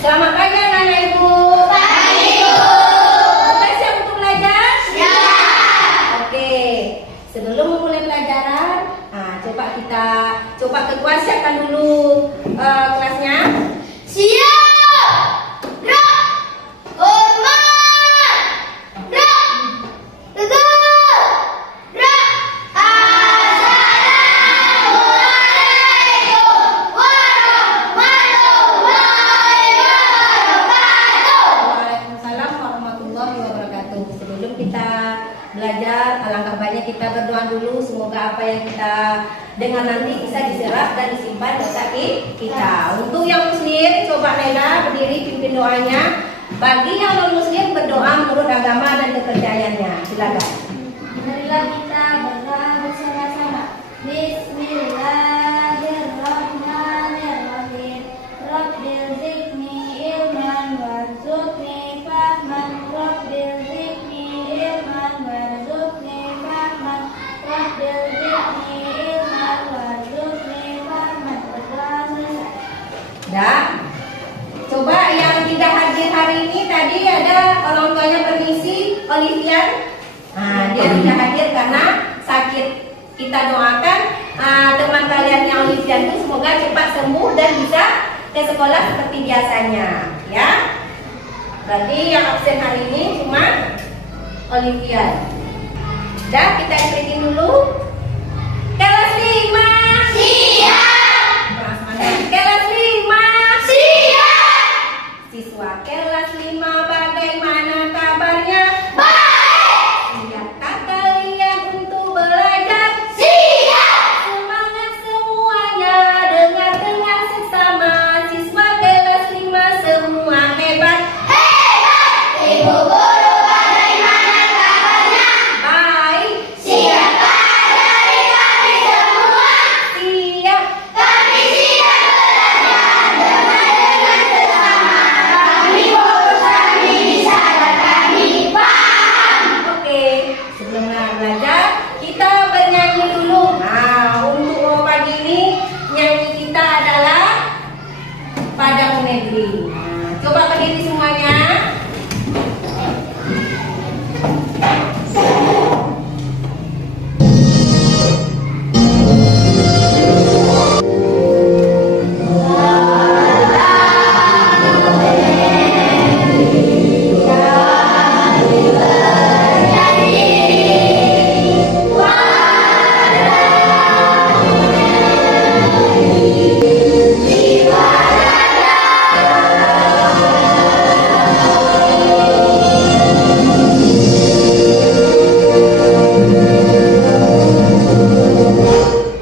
Selamat pagi anak-anak Ibu. Pagi, Ibu. Sudah siap untuk belajar? Siap. Oke. Sebelum memulai pelajaran, coba ketua siapkan dulu kelasnya. Siap. Gerak. Hormat. Gerak. Tegak. Gerak. Assalamualaikum warahmatullahi wabarakatuh. Waalaikumsalam warahmatullahi wabarakatuh. Sebelum kita belajar, alangkah baiknya kita berdoa dulu. Semoga apa yang kita dengar nanti bisa diserap dan disimpan di otak kita. Untuk yang muslim, coba Lela berdiri pimpin doanya. Bagi yang non muslim, berdoa menurut agama dan kepercayaannya. Silakan. Marilah kita berdoa bersama-sama. Bismillahirrahmanirrahim. Rabbil zidni ilman warzuqni fahman. Rabbil zidni ilman warzuqni fahman. Rabbil zidni ilman warzuqni fahman. Berdoa selesai. Dah. Coba yang tidak hadir hari ini tadi ada orang tuanya permisi, Olivian. Dia tidak hadir karena sakit. Kita doakan teman kalian yang Olivian itu semoga cepat sembuh dan bisa ke sekolah seperti biasanya, ya. Berarti yang absen hari ini cuma Olivian. Dah, kita ikutin dulu. Kelas 5. Siap. Nah, semangat. Kelas 5. Siap. Siswa kelas 5 bagaimana kabarnya? Baik. Siapkah kalian untuk belajar? Siap. Semangat semuanya, dengar seksama. Siswa kelas 5 semua hebat. Hebat. Ibu guru bagaimana kabarnya? Baik. Siapkah dari kami semua? Siap. Kami siap belajar dengan sesama. Kami fokus, kami bisa dan kami paham. Oke, sebelum belajar kita bernyanyi dulu. Untuk pagi ini nyanyi kita adalah Padang Negeri. Coba berdiri semuanya.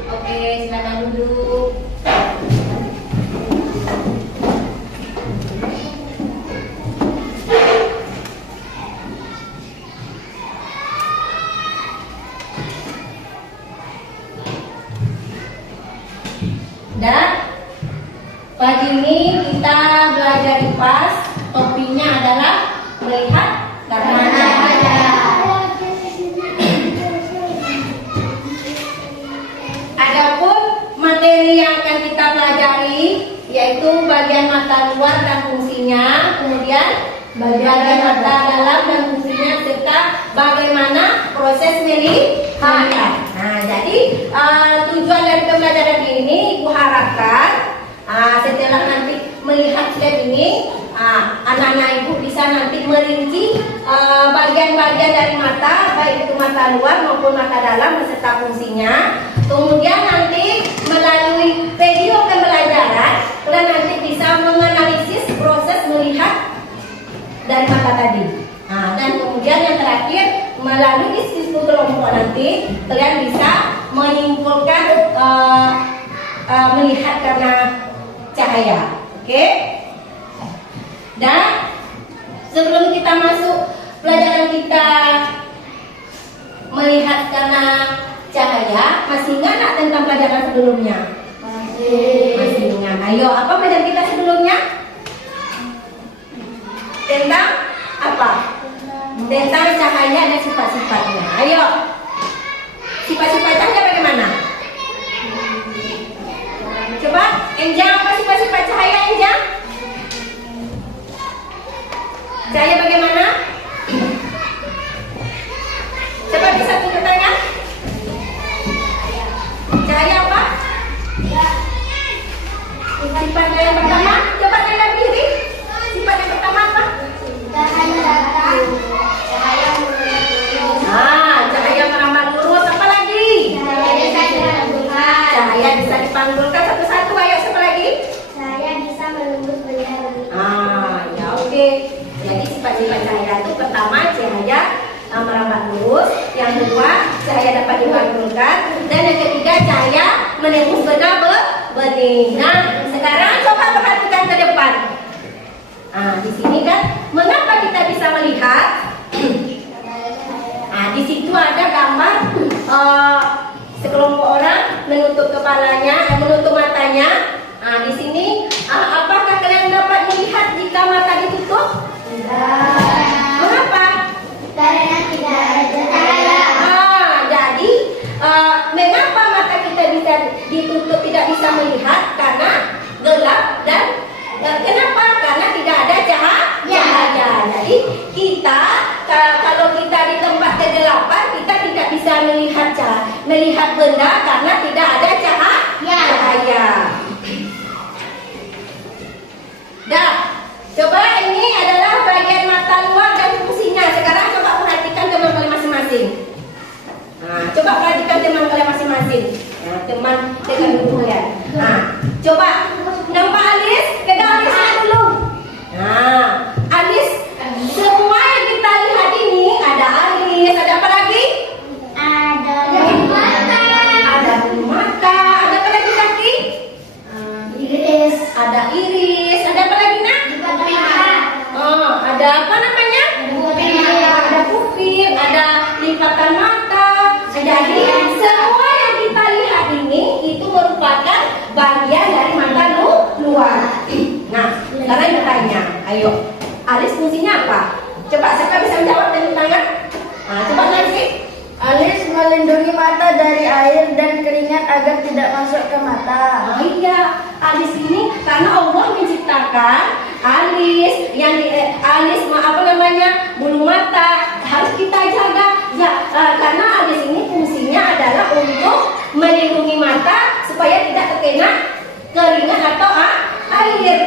Oke, silakan duduk. Dan pagi ini kita belajar IPAS. Topiknya adalah melihat karena cahaya. Adapun materi yang akan kita pelajari yaitu bagian mata luar dan fungsinya, kemudian bagian mata dalam dan fungsinya, serta bagaimana proses melihat. Jadi tujuan dari pembelajaran ini Ibu harapkan setelah nanti melihat slide ini, anak-anak Ibu bisa nanti merinci bagian-bagian dari mata, baik itu mata luar maupun mata dalam beserta fungsinya. Kemudian nanti melalui video pembelajaran, kalian nanti bisa menganalisis proses melihat dari mata tadi. Dan kemudian yang terakhir, melalui diskusi kelompok nanti, kalian bisa menyimpulkan melihat karena cahaya. Oke? Dan sebelum kita masuk pelajaran kita melihat karena cahaya, masih ingat tak tentang pelajaran sebelumnya? Masih ingat. Ayo, apa pelajaran kita sebelumnya? Tentang apa? Tentang cahaya dan sifat-sifatnya. Ayo, sifat-sifat cahaya bagaimana? Coba, Enjang, apa sifat-sifat cahaya Enjang? Cahaya bagaimana? Coba bisa tunjuk tangan. Cahaya apa? Sifat yang pertama. Coba tangan kiri. Sifat yang pertama apa? Cahaya merambat lurus. Apa lagi? Cahaya bisa dipanggulkan satu-satu. Ayo, siapa lagi? Ya oke. Jadi sifat-sifat cahaya itu pertama cahaya merambat lurus, yang kedua cahaya dapat dipanggulkan, dan yang ketiga cahaya menembus benih. Nah, sekarang coba perhatikan ke depan. Di sini kan, mengapa kita bisa melihat? Di situ ada gambar sekelompok orang menutup kepalanya, menutup matanya. Di sini, apakah kalian dapat melihat jika mata ditutup? Mengapa? Karena tidak ada cahaya. Jadi mengapa mata kita bisa ditutup, tidak bisa melihat? Karena gelap. Dan kenapa? Karena tidak ada cahaya. Jadi kita kalau kita di tempat kegelapan, kita tidak bisa melihat benda karena tidak ada cahaya. Dah, coba ini adalah bagian mata luar dan fungsinya. Sekarang coba perhatikan teman kalian masing-masing. Coba perhatikan teman kalian masing-masing. Teman dengan guru ya. Coba nampak alis? Pegang alisnya dulu. Alis. Semua yang kita lihat ini ada alis. Ada apa lagi? Ada bulu mata. Ada bulu mata. Ada apa lagi kaki? Iris. Ada iris. Ada apa lagi nak? Ada apa namanya? Ada pupil, ada lipatan mata. Jadi semua yang kita lihat ini itu merupakan bagian dari mata luar. Nah, sekarang ditanya, ayo, alis fungsinya apa? Coba siapa bisa menjawab dengan tangan? Coba nanti. Alis melindungi mata dari air dan keringat agar tidak masuk ke mata. Iya, alis ini karena Allah menciptakan alis bulu mata harus kita jaga ya, karena alis ini fungsinya adalah untuk melindungi mata supaya tidak terkena keringat atau air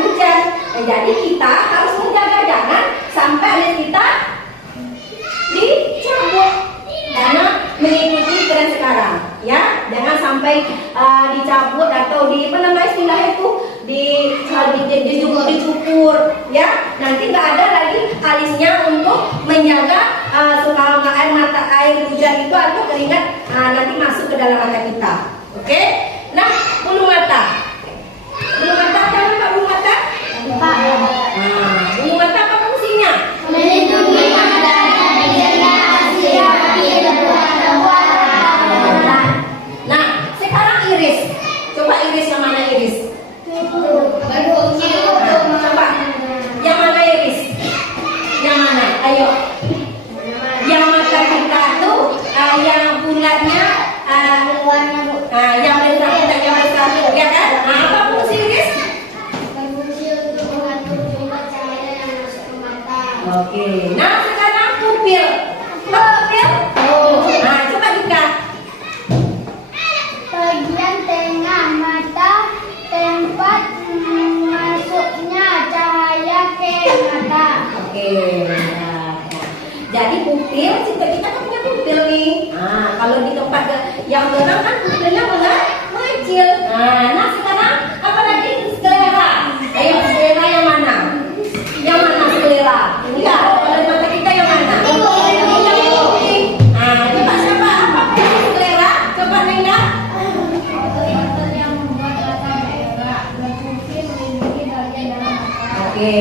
hujan. Jadi kita harus menjaga jangan sampai alis kita dicabut. Karena mengikuti tren sekarang, ya, jangan sampai dicabut atau istilahnya itu dicukur, ya. Nanti nggak ada lagi alisnya untuk menjaga supaya air hujan itu atau keringat nanti masuk ke dalam mata kita. Oke? Nah, bulu mata apa nampak bulu mata? Bulu mata apa fungsinya? Melindungi mata dari radiasi Nah, sekarang iris. Coba iris, yang mana iris? Coba, yang mana iris? Yang mana? Ayo. Yang mata kita tuh yang bulatnya yang besar, yang besar, ya kan? Apa fungsi iris? Berfungsi untuk mengatur jumlah cahaya yang masuk ke mata. Oke. Nah, sekarang pupil. Coba Dika. Bagian tengah mata tempat masuknya cahaya ke mata. Oke. Jadi pupil, kita kan punya pupil nih. Kalau di tempat yang terang kan pupilnya mengecil. Nah, sekarang apa lagi? Sklera. Ayo, sklera yang mana? Yang mana sklera? Iya, kalau di mata kita yang mana? Coba siapa? Apa fungsi sklera? Coba Nengga. Yang membuat mata bergerak, berfungsi melindungi bagian dalam mata. Oke.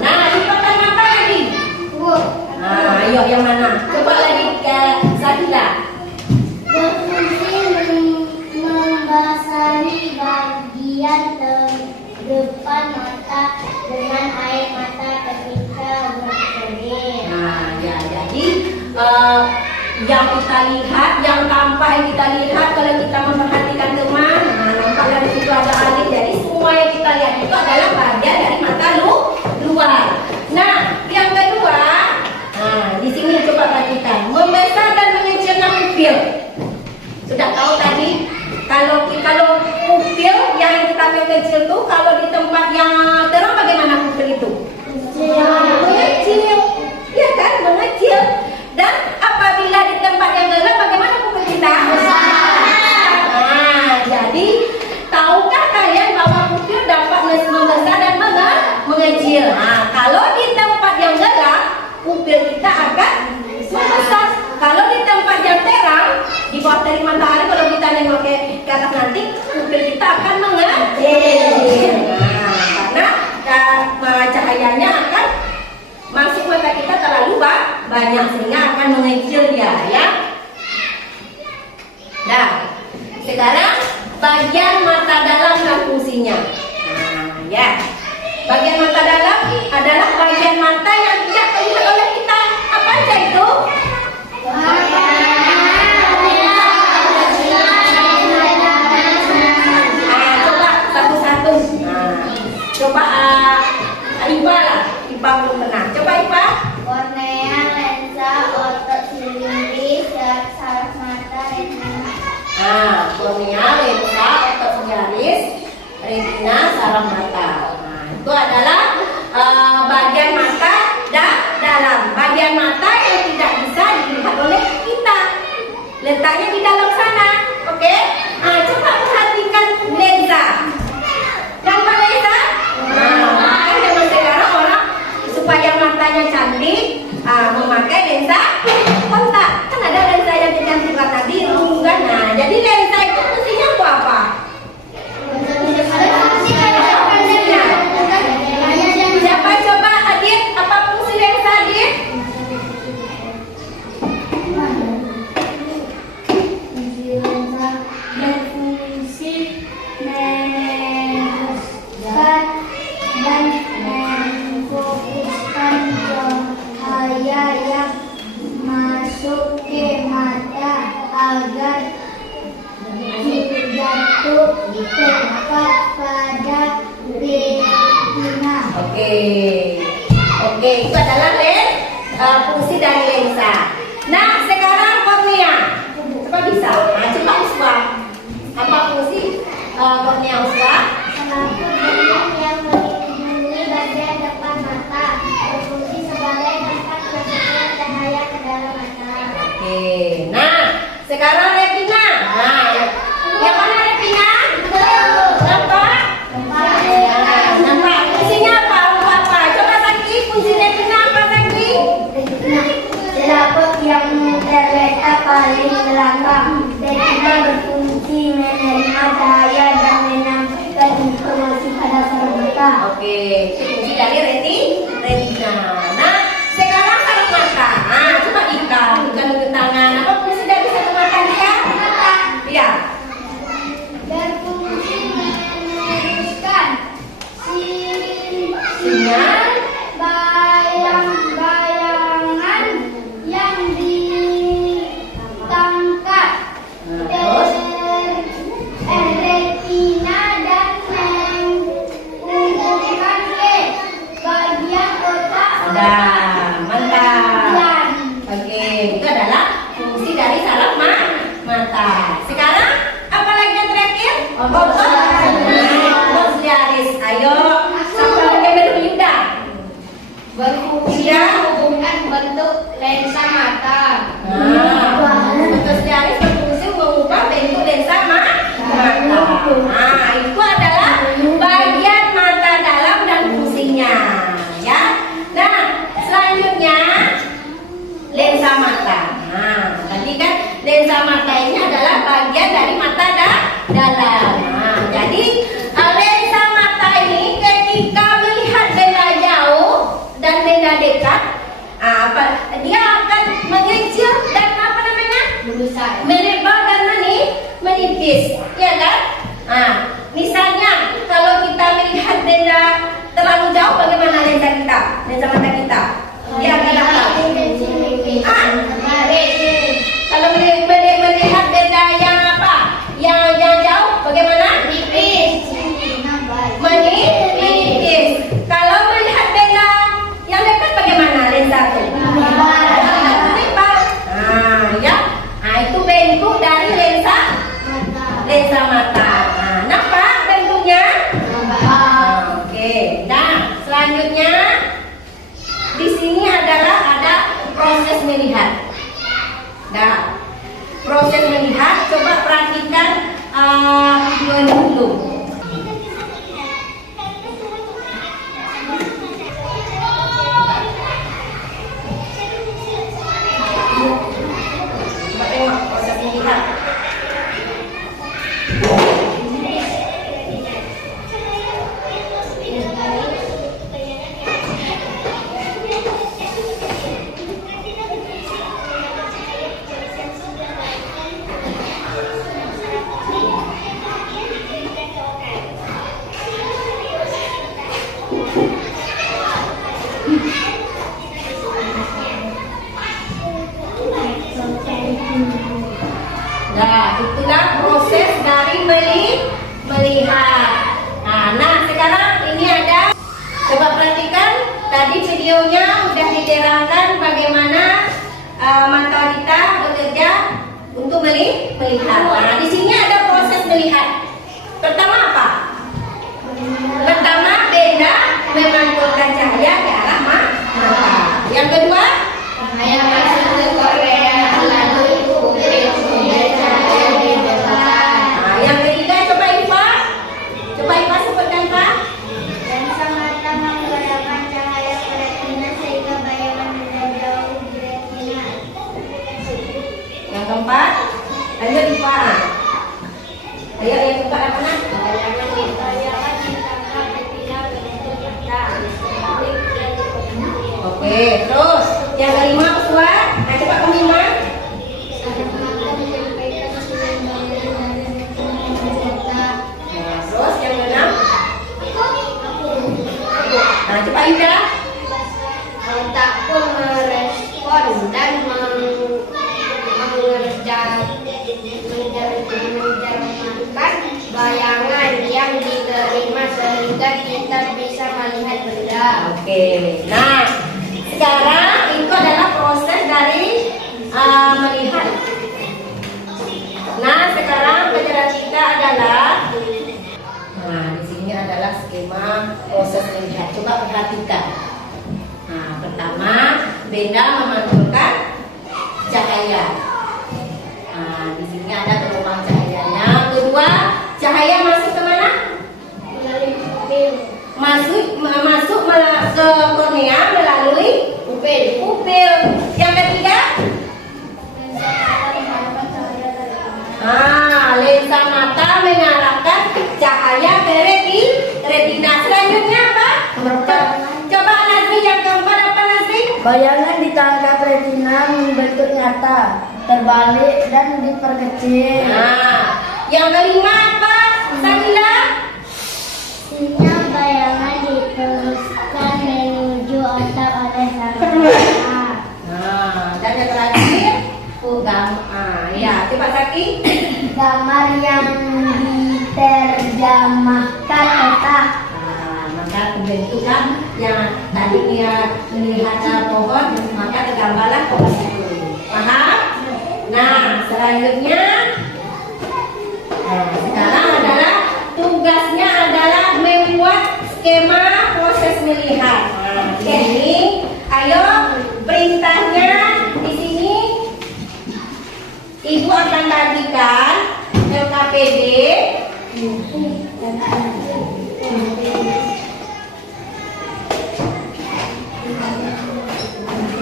Nah, lipatan mata lagi. Ayo yang mana? Coba lagi ke Sadila. Berfungsi membasahi bagian depan mata dengan air mata ketika berkedip. Jadi yang kita lihat, yang tampak yang kita lihat kalau kita memperhatikan teman, nampak dari situ ada alis. Jadi semua yang kita lihat itu adalah bagian dari mata luar. banyak sehingga akan mengecil dia ya. Nah, sekarang bagian mata dalam dan fungsinya. Nah, ya. Bagian mata dalam adalah bagian mata yang tidak terlihat oleh kita. Apa aja itu? Coba satu-satu. Coba Ipa lah. Ipa belum pernah. Coba Ipa. Kornea, lensa, otot silinder, saraf mata, retina. Kornea, lensa, otot silinder, retina, saraf mata. Itu adalah bagian mata dalam. Bagian mata yang tidak bisa dilihat oleh kita. Letaknya di dalam sana. Oke? Coba perhatikan lensa. Nampak lensa? Makanya zaman sekarang orang supaya matanya cantik memakai lensa kontak. Kan ada lensa yang cantik warna biru kan? Nah, jadi lensa itu fungsinya untuk apa? Siapa coba Adit? Apa fungsi lensa Adit? Berfungsi meluruskan dan memfokuskan cahaya yang masuk ke mata agar jatuh tepat pada retina. Oke, itu adalah fungsi dari lensa. Nah, sekarang kornea. Coba bisa. Coba Uswa. Apa fungsi kornea Uswa? Selaput benang yang melindungi bagian depan mata, berfungsi sebagai tempat masuknya cahaya ke dalam mata. Oke. Nah, sekarang retina. Nah, yang mana retina? Nampak? Nampak. Fungsinya apa? Apa? Coba Saki, fungsi retina apa Saki? Selaput yang terletak paling belakang. Retina berfungsi menerima cahaya dan menyampaikan informasi pada saraf mata. Oke, itu fungsi dari retina. Nah, sekarang saraf mata. Coba Ika nunjuk tangan. Apa fungsi dari satu mata dia? Iya. Berfungsi meluruskan Sinyal bayangan yang ditangkap retina dan menghubungkan ke bagian otak mantap. Oke, itu adalah fungsi dari saraf mata. Sekarang apa lagi yang terakhir? Otot siliaris. Ayo, siapa yang berdua Yuda? berfungsi menghubungkan bentuk lensa mata. Otot siliaris berfungsi mengubah bentuk lensa mata. Itu adalah bagian mata dalam dan fungsinya, ya. Nah, selanjutnya lensa mata. Tadi kan lensa mata ini adalah bagian dari mata dalam. Jadi lensa mata ini ketika melihat benda jauh dan benda dekat, dia akan mengecil dan apa namanya? Melebar dan menipis, ya kan? Misalnya kalau kita melihat benda terlalu jauh, bagaimana lensa mata kita? Dia akan apa? Kalau melihat benda yang apa? Yang jauh, bagaimana? Menipis. Kalau melihat benda yang dekat, bagaimana lensa itu? Melebar. Ya. Itu bentuk dari lensa mata. Nampak bentuknya? Oke. Nah, selanjutnya di sini ada melihat. Nah, sekarang ini ada, coba perhatikan, tadi videonya udah diterangkan bagaimana mata kita bekerja untuk melihat. Nah, di sini ada proses melihat. Pertama apa? Pertama, benda memantulkan cahaya ke arah mata. Yang kedua, Cahaya masuk ke kornea melalui pupil sehingga cahaya dibelokkan. nah, yang ketiga, coba Iva sebutkan Pak. Lensa mata menggerakkan cahaya ke retina sehingga bayangan benda jauh di retina. Yang keempat, lanjut Iva. Ayo yang keempat apa nak? Bayangan ditangkap retina bentuk mata. Oke, terus yang kelima Uswa. Nah, coba kelima. Saraf mata menyampaikan sinyal bayangan dari retina ke mata. Nah, terus yang keenam. Nah, coba Yuda. Otak pun merespon dan menerjemahkan bayangan yang diterima sehingga kita bisa melihat benda. Oke, nah sekarang itu adalah proses dari melihat. Nah, sekarang pelajaran kita adalah, nah di sini adalah skema proses melihat. Coba perhatikan. Nah, pertama benda memantulkan cahaya. Nah, di sini ada gelombang cahayanya. Kedua, cahaya masuk ke mana? Melalui pupil. Masuk ke kornea melalui pupil. Yang ketiga, lensa mata mengarahkan cahaya ke retina. Selanjutnya apa? Coba Nazri, yang keempat apa Nazri? Bayangan ditangkap retina membentuk nyata, terbalik dan diperkecil. Nah, yang kelima apa? Sakila? Sinyal bayangan diteruskan menuju otak oleh saraf mata. Nah, dan yang terakhir, ya, coba Saki. Gambar yang diterjemahkan otak. Maka pembentukan yang tadi dia melihat pohon, maka tergambarlah pohon itu. Paham? Nah, selanjutnya, sekarang adalah tugasnya adalah membuat skema proses melihat. Nah, ini, ayo perintahnya di sini. Ibu akan bagikan LKPD.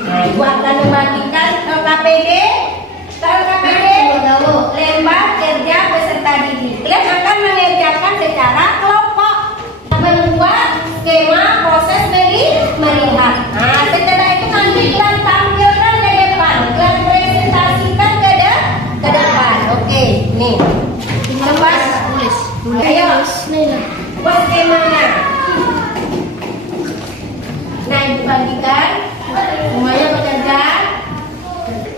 Nah, ibu akan membagikan LKPD lembar kerja peserta didik. Kalian akan mengerjakan secara kelompok, membuat skema proses melihat. Nah, setelah itu nanti kalian tampilkan ke depan, kalian presentasikan ke depan. Oke, nih. Coba tulis. Ayo, buat skemanya. Nah, ibu bagikan. Semuanya bekerja.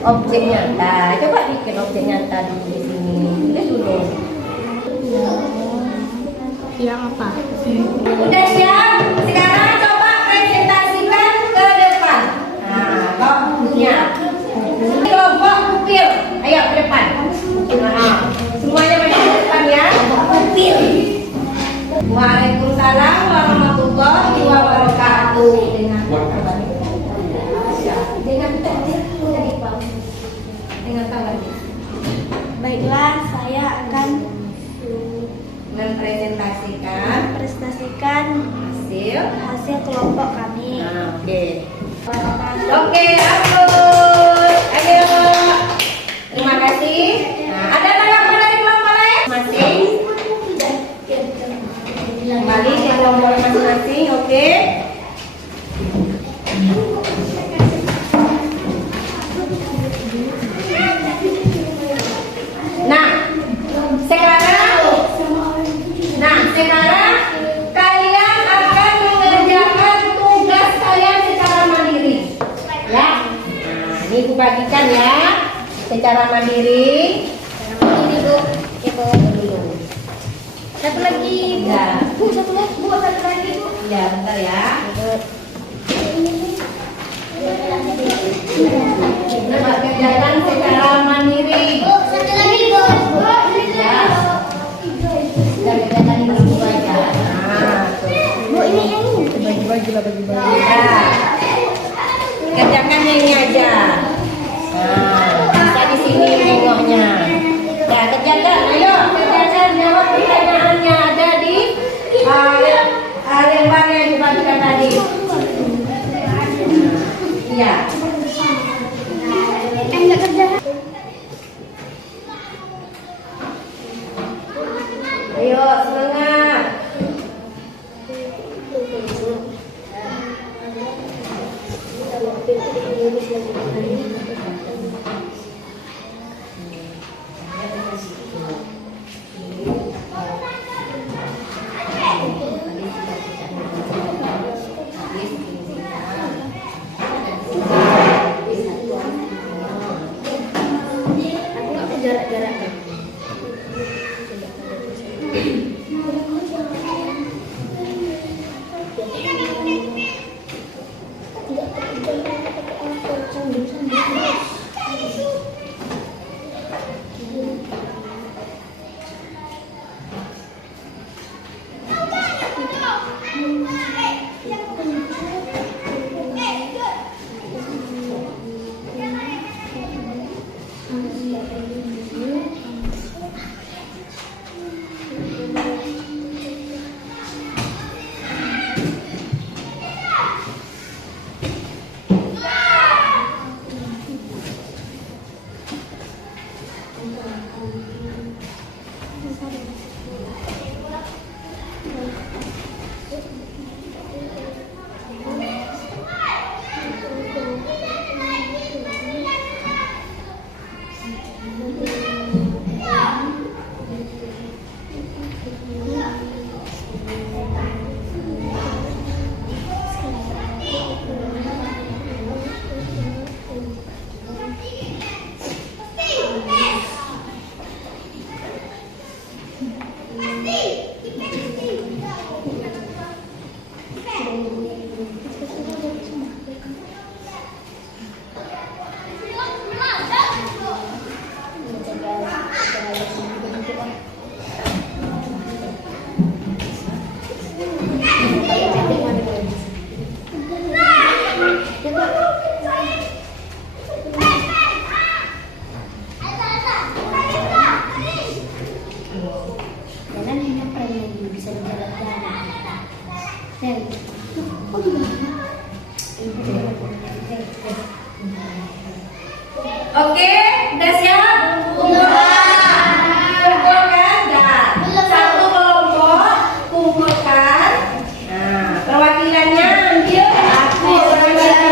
Objek nyata. Coba bikin objek nyata dulu di sini. Tulis dulu. Yang apa? Udah siap? Sekarang coba presentasikan ke depan. Nah, kelompoknya. Kelompok pupil. Ayo ke depan. Nah, semuanya masuk ke depan ya. Pupil. Waalaikumsalam warahmatullahi wabarakatuh. Dengan tangan. Baiklah, saya akan Mempresentasikan hasil kelompok kami. Nah, oke. Oke, upload. Ayo. Terima kasih. Nah, ada tanggapan dari kelompok lain? Masing. Kembali ke kelompok masing-masing. Oke. Sekarang kalian akan mengerjakan tugas kalian secara mandiri. Ya. Nah, ini ibu bagikan ya. Secara mandiri. Ini dulu. Ibu dulu. Satu lagi. Ya. Bu, satu lagi. Bu, satu lagi, Bu. Ya, bentar ya. Coba kerjakan secara mandiri. Bu, satu lagi, Bu. Bu, ini Ya. Kita kerjakan ini dulu aja. Nah, tuh. Bu, ini. Bagi-bagi lah, bagi-bagi. Ya. Kerjakan yang ini aja. Nah, bisa di sini nengoknya. Ya, kerjakan. Ayo, kerjakan jawab pertanyaannya ada di lembar yang dibagikan tadi. Iya. Enggak kerja. Ayo, semangat. Jarak-jarak. Oke, udah siap? Kumpulkan dan satu kelompok kumpulkan. Nah, perwakilannya ambil aku perwakilannya.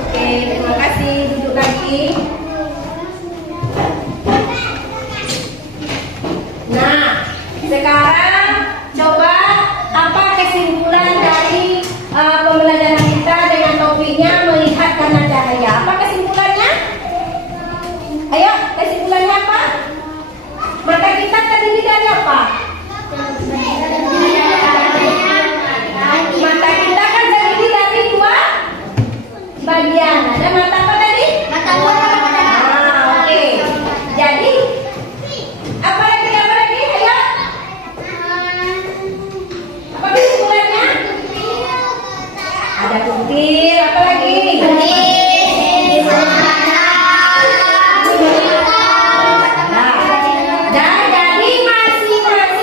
Oke, terima kasih. Duduk lagi. Nah, sekarang coba apa kesimpulan dari pembelajaran kita dengan topiknya melihat karena cahaya? Apa kesimpulannya? Ayo, kesimpulannya apa? Mata kita terdiri dari apa? Mata kita kan terdiri dari dua bagian. Ada mata apa tadi? Mata luar. Oke. Jadi apa lagi? Ayo. Apa kesimpulannya? Ada butir. Apa lagi? Nah, dan jadi masing-masing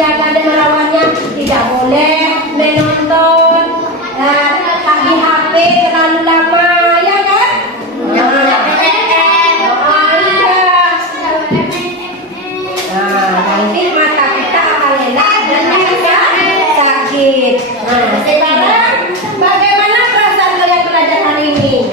menjaga dan merawatnya. Tidak boleh menonton di HP terlalu lama, ya kan? Nanti mata kita akan lelah dan bisa sakit. Sekarang bagaimana perasaan kalian belajar hari ini?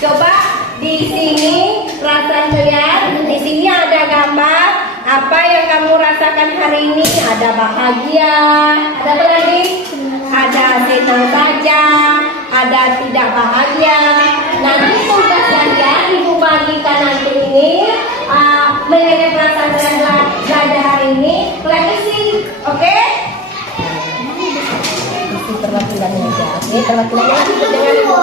Coba di sini perasaan kalian. Di sini ada gambar apa yang kamu rasakan hari ini. Ada bahagia, ada apa lagi? Ada senang saja, ada tidak bahagia. Nanti tugas kalian ibu bagikan nanti ini mengenai perasaan kalian belajar hari ini. Kalian isi, oke? Isi perwakilannya aja. Oke, perwakilannya nanti dengan ibu.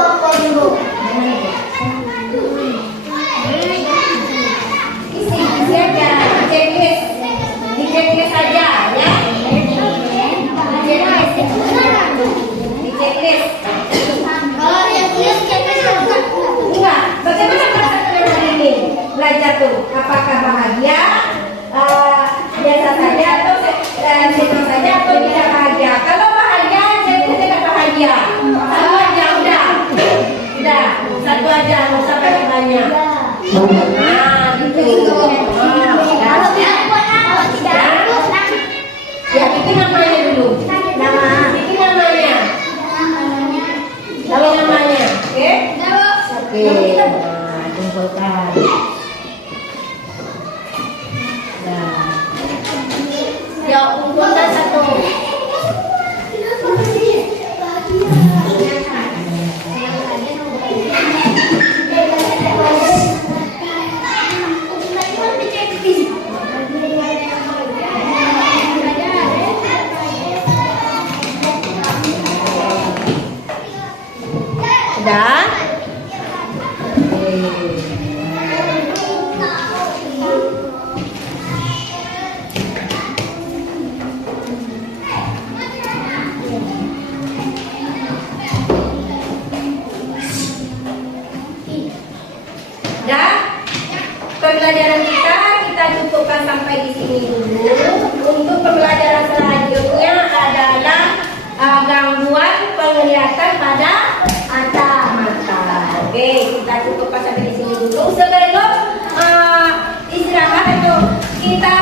Isi aja, di checklist saja ya. Di checklist. Enggak, bagaimana perasaan kalian hari ini belajar tuh? Apakah bahagia, biasa saja atau senang saja atau tidak bahagia? Kalau bahagia, jadi tidak bahagia. Satu aja udah, satu aja, nggak usah banyak. Nah, gitu. Ya, bikin namanya dulu. Bikin namanya. Tahu namanya, oke? Oke. Nah, kumpulkan. Nah, ya kumpulkan satu. Sudah? Sudah? Pembelajaran kita cukupkan sampai di sini dulu. Untuk pembelajaran selanjutnya adalah gangguan penglihatan pada mata. Oke, kita cukupkan sampai di sini dulu. Sebelum istirahat itu kita